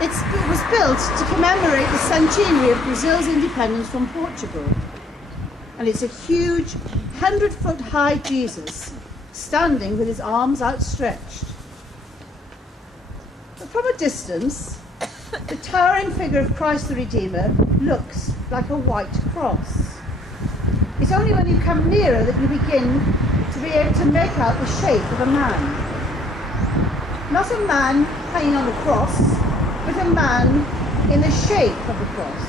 It was built to commemorate the centenary of Brazil's independence from Portugal. And it's a huge 100-foot high Jesus standing with his arms outstretched. But from a distance, the towering figure of Christ the Redeemer looks like a white cross. It's only when you come nearer that you begin to be able to make out the shape of a man. Not a man hanging on the cross, but a man in the shape of the cross.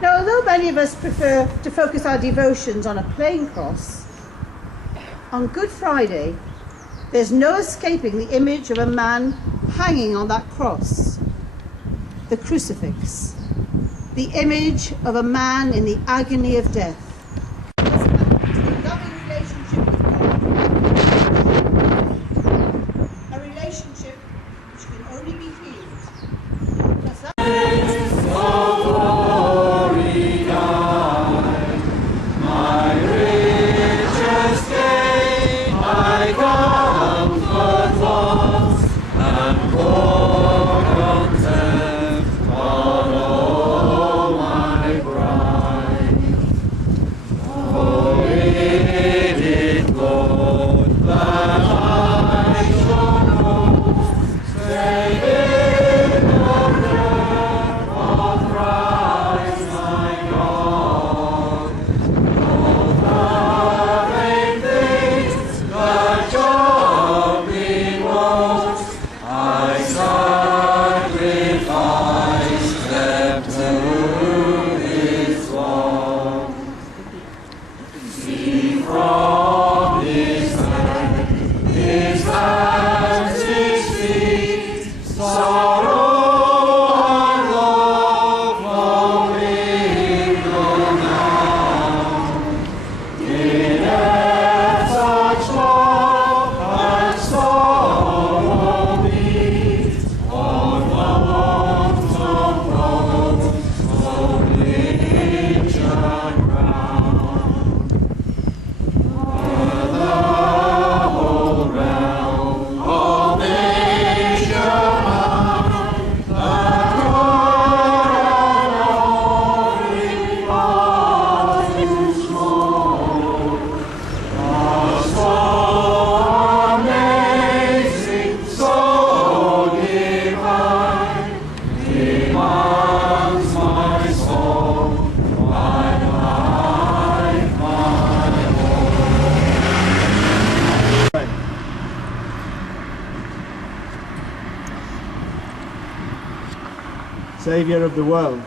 Now, although many of us prefer to focus our devotions on a plain cross, on Good Friday, there's no escaping the image of a man hanging on that cross, the crucifix, the image of a man in the agony of death. The loving relationship with God, a relationship which can only be healed. Does that Saviour of the world,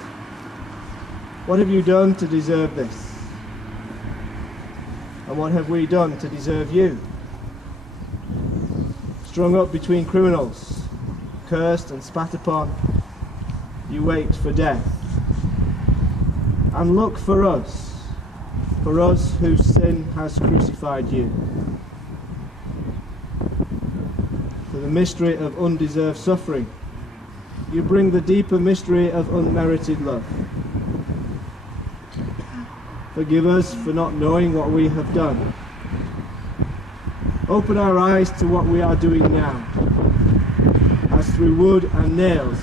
what have you done to deserve this? And what have we done to deserve you? Strung up between criminals, cursed and spat upon, you wait for death. And look for us whose sin has crucified you. For the mystery of undeserved suffering, you bring the deeper mystery of unmerited love. Forgive us for not knowing what we have done. Open our eyes to what we are doing now, as through wood and nails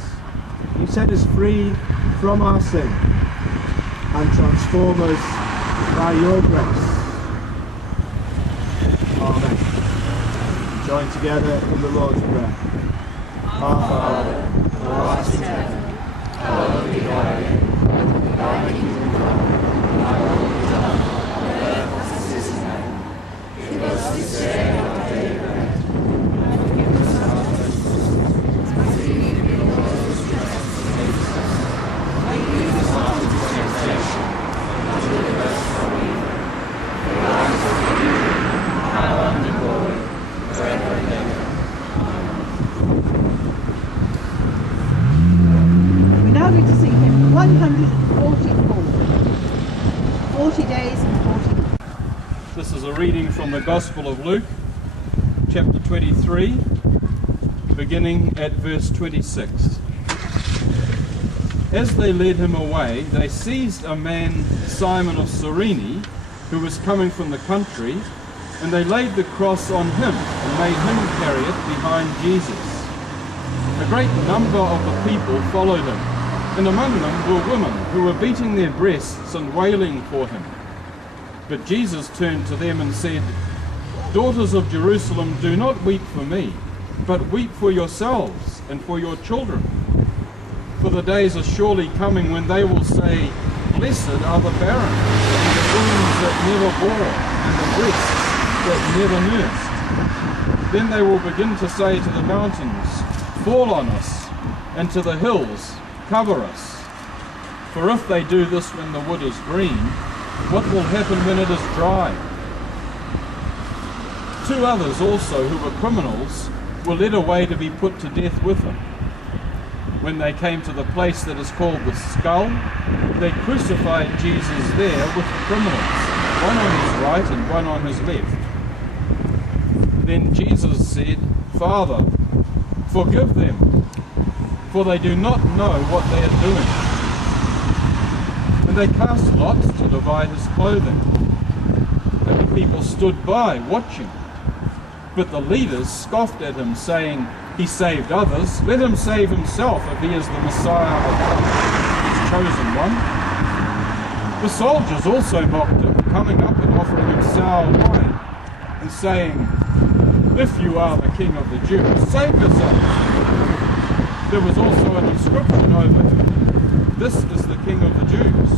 you set us free from our sin and transform us by your grace. Amen. Join together in the Lord's Prayer. Our Father, who art in heaven, hallowed be thy name. Thy kingdom come, thy will be done, on earth as it is in heaven. Give us this day our daily bread, and forgive us our trespasses, as we forgive those who trespass against us. And lead us not into temptation, but deliver us from evil. For thine is the kingdom, power, and the glory, forever and ever. Amen. This is a reading from the Gospel of Luke, chapter 23, beginning at verse 26. As they led him away, they seized a man, Simon of Cyrene, who was coming from the country, and they laid the cross on him and made him carry it behind Jesus. A great number of the people followed him, and among them were women who were beating their breasts and wailing for him. But Jesus turned to them and said, "Daughters of Jerusalem, do not weep for me, but weep for yourselves and for your children. For the days are surely coming when they will say, 'Blessed are the barren, and the wombs that never bore, and the breasts that never nursed.' Then they will begin to say to the mountains, 'Fall on us,' and to the hills, 'Cover us.' For if they do this when the wood is green, what will happen when it is dry?" Two others also, who were criminals, were led away to be put to death with him. When they came to the place that is called the Skull, they crucified Jesus there with the criminals, one on his right and one on his left. Then Jesus said, "Father, forgive them, for they do not know what they are doing." And they cast lots to divide his clothing. And the people stood by, watching. But the leaders scoffed at him, saying, "He saved others, let him save himself if he is the Messiah of God, his chosen one." The soldiers also mocked him, coming up and offering him sour wine, and saying, "If you are the King of the Jews, save yourself." There was also an inscription over him, "This is the King of the Jews."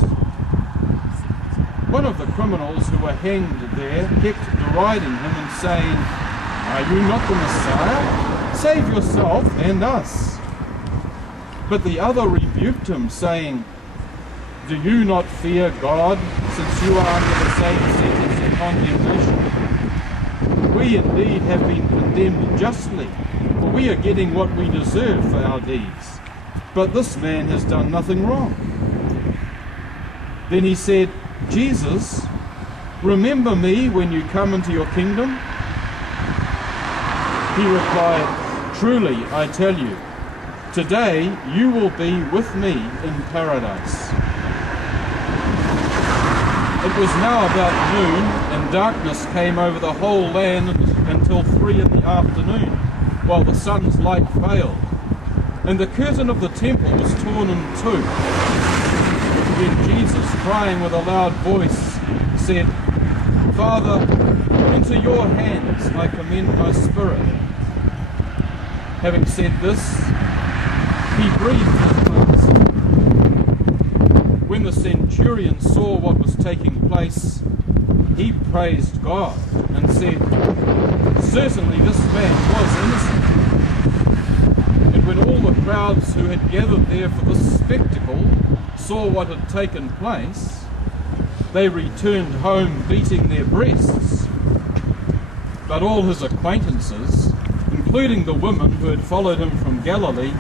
One of the criminals who were hanged there kept deriding him and saying, "Are you not the Messiah? Save yourself and us." But the other rebuked him, saying, "Do you not fear God, since you are under the same sentence of condemnation? We indeed have been condemned justly, for we are getting what we deserve for our deeds. But this man has done nothing wrong." Then he said, "Jesus, remember me when you come into your kingdom." He replied, "Truly, I tell you, today you will be with me in paradise." It was now about noon, and darkness came over the whole land until 3 in the afternoon, while the sun's light failed, and the curtain of the temple was torn in two. Then Jesus, crying with a loud voice, said, "Father, into your hands I commend my spirit." Having said this, he breathed his last. When the centurion saw what was taking place, he praised God and said, "Certainly this man was innocent." And when all the crowds who had gathered there for this spectacle saw what had taken place, they returned home beating their breasts. But all his acquaintances, including the women who had followed him from Galilee,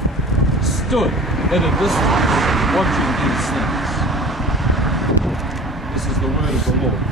stood at a distance watching these things. This is the word of the Lord.